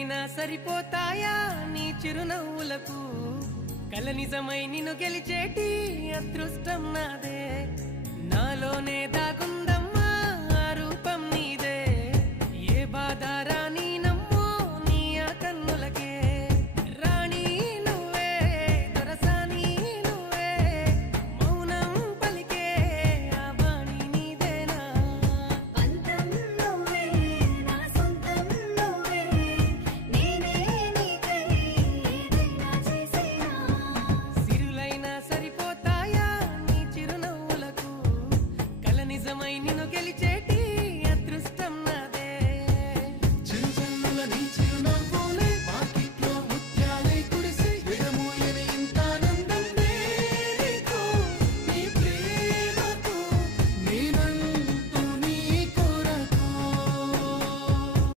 కోట్లైనా సరిపోతాయా నీ చిరునవ్వులకు కల నిజమై నిన్ను గెలిచేటి అదృష్టం నాదే నాలోనే దాగుందమ్మా ఆ రూపం నీదే ఏ బాధ